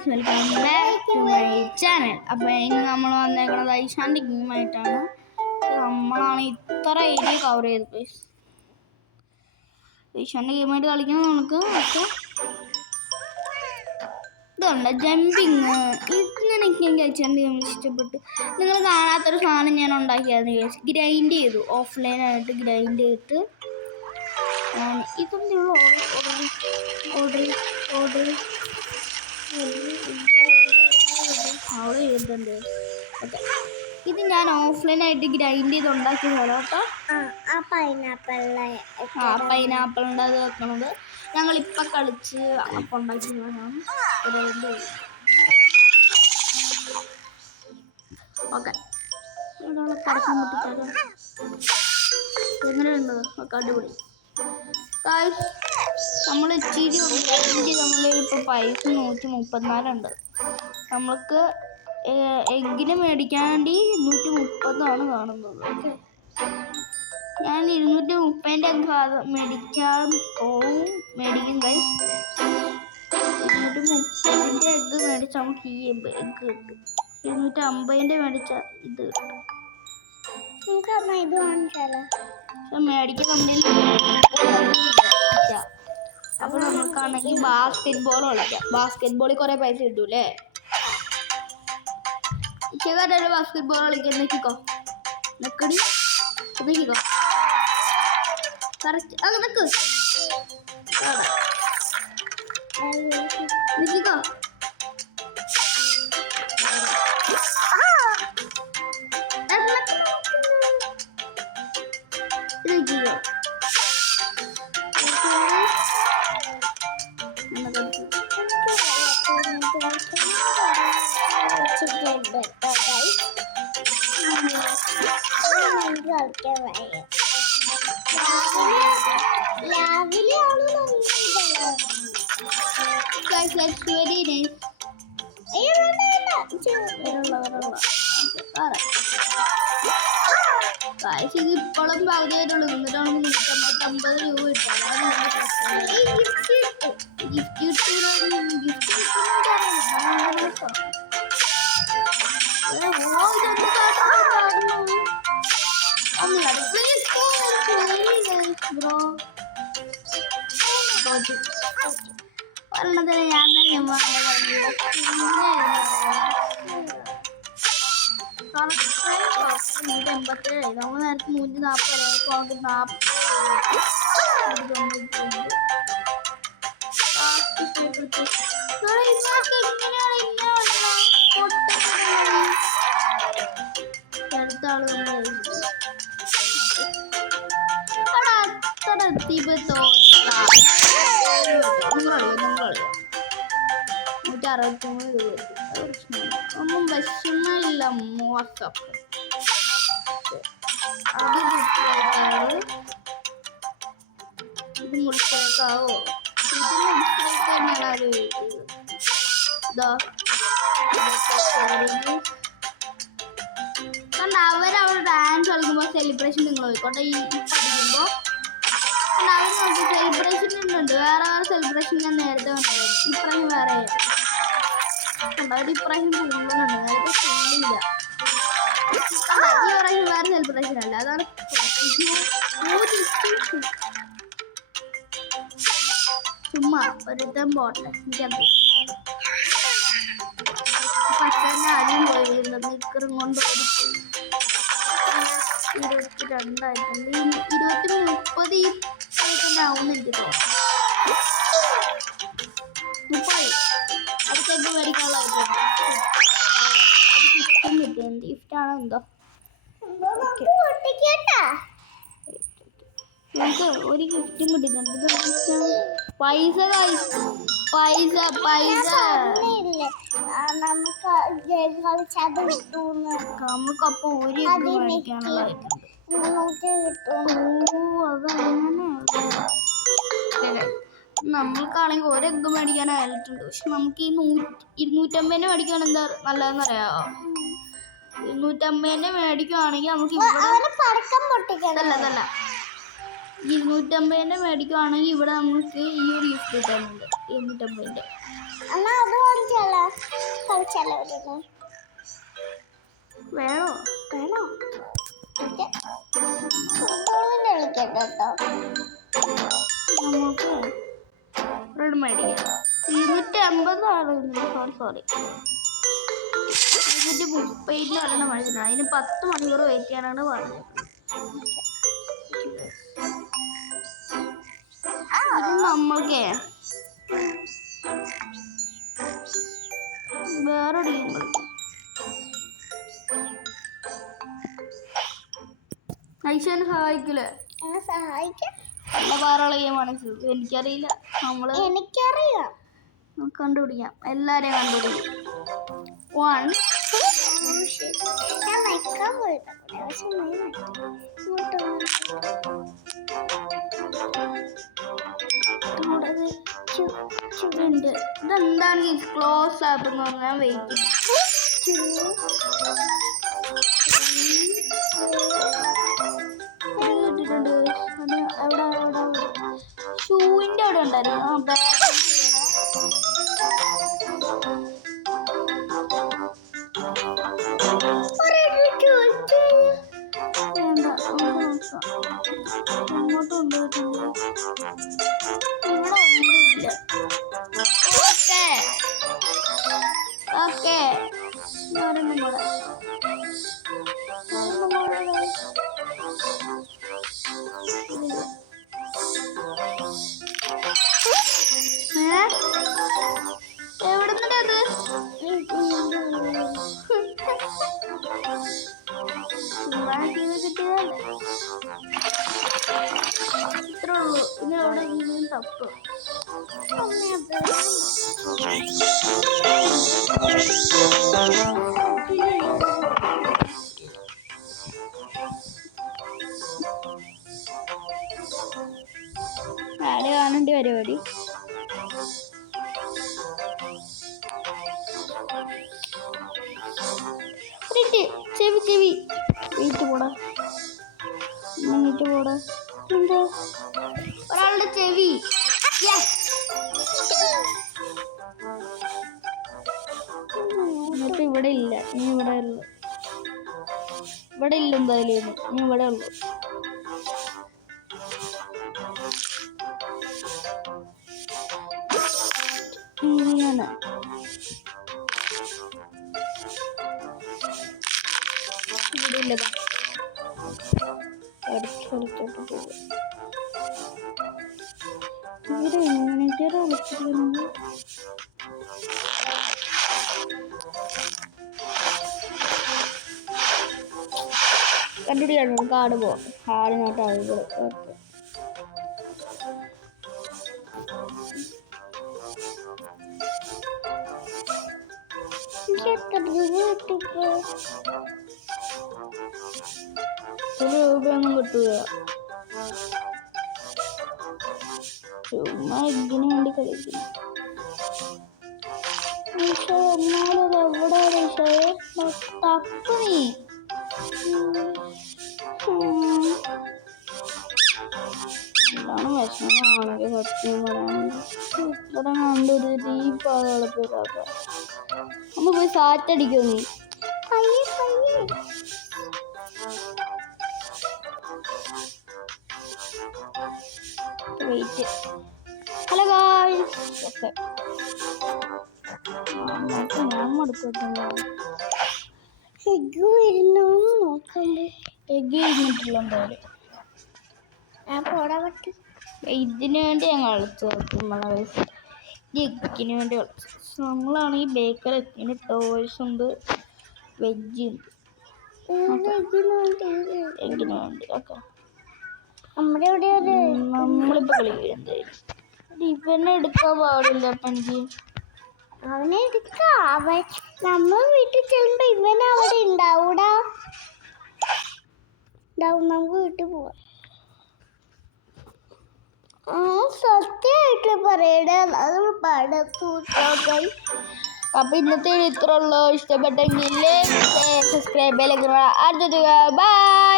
Guys, welcome back to my channel. അപ്പോൾ ഇന്ന് നമ്മൾ വന്നേക്കുന്നത് ഐശാൻ്റെ ഗെയിമായിട്ടാണ്. നമ്മളാണ് ഇത്ര ഏരിയ കവർ ചെയ്തത് ഗൈസ്. ഐശാൻ്റെ ഗെയിമായിട്ട് കളിക്കുന്നത് നമുക്ക്. പക്ഷേ ഇതുണ്ട് ജമ്പിങ്. ഇങ്ങനെയൊക്കെ എനിക്ക് ഐശാൻ്റെ ഗെയിം ഇഷ്ടപ്പെട്ടു. നിങ്ങൾ കാണാത്തൊരു സാധനം ഞാൻ ഉണ്ടാക്കിയായിരുന്നു ഗൈസ്. ഗ്രൈൻഡ് ചെയ്തു, ഓഫ്ലൈനായിട്ട് ഗ്രൈൻഡ് ചെയ്തിട്ട് ഇതൊന്നും ഓർഡർ അവിടെ എഴുതുന്നുണ്ട്. ഓക്കെ, ഇത് ഞാൻ ഓഫ്ലൈനായിട്ട് ഗ്രൈൻഡ് ചെയ്ത് ഉണ്ടാക്കിയതാണ് കേട്ടോ. പൈനാപ്പിളിൻ്റെ അത് വെക്കണത് ഞങ്ങളിപ്പോൾ കളിച്ച് അപ്പം ഉണ്ടാക്കിയതാണ്. ഓക്കെ, കടക്കാൻ പറ്റില്ല. എങ്ങനെയുണ്ട്? ഓക്കെ, അടിപൊളി. നമ്മൾ ഇച്ചിരി നമ്മളിപ്പോൾ പൈസ 134 നമ്മൾക്ക് എഗ്ഗിന് മേടിക്കാൻ വേണ്ടി 130 കാണുന്നത്. ഓക്കെ, ഞാൻ 230 എഗ്ഗ് മേടിക്കാൻ മേടിക്കും ഗൈസ്. 230 എഗ്ഗ് മേടിച്ചാൽ നമുക്ക് ഈ എഗ്ഗ് കിട്ടും. 250 മേടിച്ച ഇത് കിട്ടും. ഇത് വാങ്ങിച്ചാലോ? മേടിക്കാൻ കമ്പനിയിൽ. അപ്പോൾ നമുക്കാണെങ്കിൽ ബാസ്കറ്റ് ബോൾ കളിക്കാം. ബാസ്കറ്റ് ബോളിൽ കുറേ പൈസ കിട്ടൂലേ? ചെറുതായിട്ട് ബാസ്കറ്റ് ബോൾ കളിക്കാൻ നോക്കിക്കോ. നിക്കടി നോക്കിക്കോ. കറക്റ്റ് അത് നിക്ക് നോക്കിക്കോ. ഇത് ഇപ്പോഴും പകുതിയായിട്ടുള്ളൂ. എന്നിട്ടാണ് 150 രൂപ കിട്ടും. ഗിഫ്റ്റ് പറഞ്ഞത് ഞാൻ തന്നെ 187. നമ്മൾ നേരത്തെ 140 അടുത്ത ആള് 163 രൂപ. ഒന്നും വിഷമില്ല. വാട്സാപ്പ് ഇത് മുറിച്ചേക്കാവോ? ഇത് മുറിച്ചേക്കാനാണ് അത് കണ്ട. അവരവിടെ ഡാൻസ് കളിക്കുമ്പോൾ സെലിബ്രേഷൻ നിങ്ങൾ പോയിക്കോട്ടെ. ഈ പഠിക്കുമ്പോൾ അവർ സെലിബ്രേഷൻ ഉണ്ട്. വേറെ സെലിബ്രേഷൻ ഞാൻ നേരത്തെ വന്നത്. ഇപ്രാവശ്യം വേറെ ഇപ്രാവശ്യം ഫുള്ളുണ്ട്. നേരത്തെ ഫുള്ളില്ല. ഈ പ്രാവശ്യം വേറെ സെലിബ്രേഷൻ അല്ല. അതാണ് ചുമ്മാ ഒരുത്തം പോട്ടെ. എനിക്കത് പക്ഷേ ആദ്യം പോയിരുന്നു. നിക്കറും കൊണ്ട് 22 ആയിട്ടുണ്ട്. 30 ഈ തന്നെ ആവുമെന്ന് എനിക്ക് തോന്നുന്നു. 30 അടുത്തേക്ക് മേടിക്കാനുള്ളതായിട്ടുണ്ട്. അത് ഗിഫ്റ്റും കിട്ടിയിട്ടുണ്ട്. ഗിഫ്റ്റാണോ എന്തോ നമുക്ക് ഒരു ഗിഫ്റ്റും കിട്ടിയിട്ടുണ്ട്. ഇത് പൈസ നമുക്കപ്പോ ഒരു മേടിക്കാനുള്ളതായിട്ടുണ്ട്. നമ്മൾക്കാണെങ്കിൽ ഒരു എഗ്ഗ് മേടിക്കാനായിട്ടുണ്ട്. പക്ഷെ നമുക്ക് ഈ 250 മേടിക്കാൻ എന്താ നല്ലതെന്ന് അറിയാമോ? 250 മേടിക്കുവാണെങ്കിൽ നമുക്ക് അല്ല 250 മേടിക്കുവാണെങ്കിൽ ഇവിടെ നമുക്ക് ഈ ഒരു ഗിഫ്റ്റ് കിട്ടുന്നുണ്ട്. 250. എന്നാ അത് വാങ്ങിച്ചാലോ? കളിച്ചാലോ? വേണോ? വേണോ? ഫുട്ബോളിന്റെ കളിക്കട്ടോ. നമുക്ക് റെഡ് മേടിക്കാം. 250 സോറി 230 ഒരെണ്ണം മേടിച്ചിട്ടുണ്ട്. അതിന് 10 മണിക്കൂർ വെയിറ്റ് ചെയ്യാനാണ് പറഞ്ഞത്. ഇത് നമ്മൾക്കേ വേറെ ഗെയിം കളിക്കാം. നൈഷനെ സഹായിക്കില്ലേ? സഹായിക്കാം. നല്ല പാറുള്ള ഗെയിമാണ്. എനിക്കറിയില്ല. എനിക്കറിയാം. കണ്ടുപിടിക്കാം. എല്ലാരെയും കണ്ടുപിടിക്കാം. 1 ഞാൻ വയ്ക്കാൻ പോയത്. ഇതെന്താണ് ക്ലോസ് ആപ്പ് എന്ന് പറഞ്ഞാൽ വെയിറ്റ് കിട്ടിയിട്ടുണ്ട്. അത് എവിടെ ഷൂവിൻ്റെ അവിടെ ഉണ്ടായിരുന്നു. ഇങ്ങോട്ട് കൊണ്ടുപോയിട്ടുണ്ട്. ഇവിടെ ഒന്നുമില്ല. ഓക്കെ ഒരെണ്ണം കൂടെ. എവിടെ നിന്നത്? കിട്ടിയതല്ലേ. ഇത്രേ ഉള്ളൂ. ഇനി അവിടെ ഇനിയും തപ്പ്. ആരെ കാണേണ്ടി പരിപാടി. ചെവി വീട്ട് പോടാ. എന്താ ഒരാളുടെ ചെവി. എന്നിട്ട് ഇവിടെ ഇല്ല. ഇനി ഇവിടെ ഉള്ളു. ഇവിടെ ഇല്ല എന്തായാലും. ഇനി ഇവിടെ ഉള്ളു. ഇങ്ങനെ ഇവിടെ ഇല്ലതാ. അടുത്തോട്ട് പോകും. ഇവിടെ എങ്ങനെയൊക്കെ കളിച്ചിരുന്നു. കണ്ടുപിടിക്കണം. കാട് പോവാം. കാടിനോട്ട് ആളുകൾ. ഓക്കെ രൂപയൊന്നും കിട്ടുക. ചുമ്മാ ഇതിനു വേണ്ടി കളിക്കുന്നു. എന്നാലും എവിടെ തപ്പ് നീ. എന്താണ് വിഷമമാണെങ്കിൽ സത്യം പറയാനുണ്ട്. ഇവിടെ കണ്ടൊരു ദീപാകളൊക്കെ ഒന്ന് പോയി സാറ്റടിക്കോ നീ. വെയിറ്റ്. Hello guys. ഓക്കെ ഞാൻ മടുക്കത്തില്ല. എഗ് നോക്കണ്ടേ? എഗ് കഴിഞ്ഞിട്ടില്ല എന്തായാലും. ഇതിന് വേണ്ടി ഞാൻ കളിച്ചു നമ്മളെ എഗ്ഗിന് വേണ്ടി കളിച്ചു. നമ്മളാണെങ്കിൽ ബേക്കറി എത്തിന് ടോയ്സ് ഉണ്ട്, വെജ് ഉണ്ട്. എഗ്ഗിന് വേണ്ടി ഓക്കെ നമ്മളിപ്പോ കളിക്കുക. എന്തായാലും ഇവനെ എടുക്കാൻ പാടില്ല. അപ്പൊ എനിക്ക് അവനെ എടുക്കാം. നമ്മൾ വീട്ടിൽ ചെല്ലുമ്പോ ഇവൻ അവിടെ ഉണ്ടാവൂടാ. നമുക്ക് വീട്ടിൽ പോവാം. സത്യമായിട്ട് പറയണേ. അത് പടക്കൂട്ടായി. അപ്പൊ ഇന്നത്തെ ഇത്ര ഉള്ളൂ. ഇഷ്ടപ്പെട്ടെങ്കിൽ സബ്സ്ക്രൈബ്. ബൈ.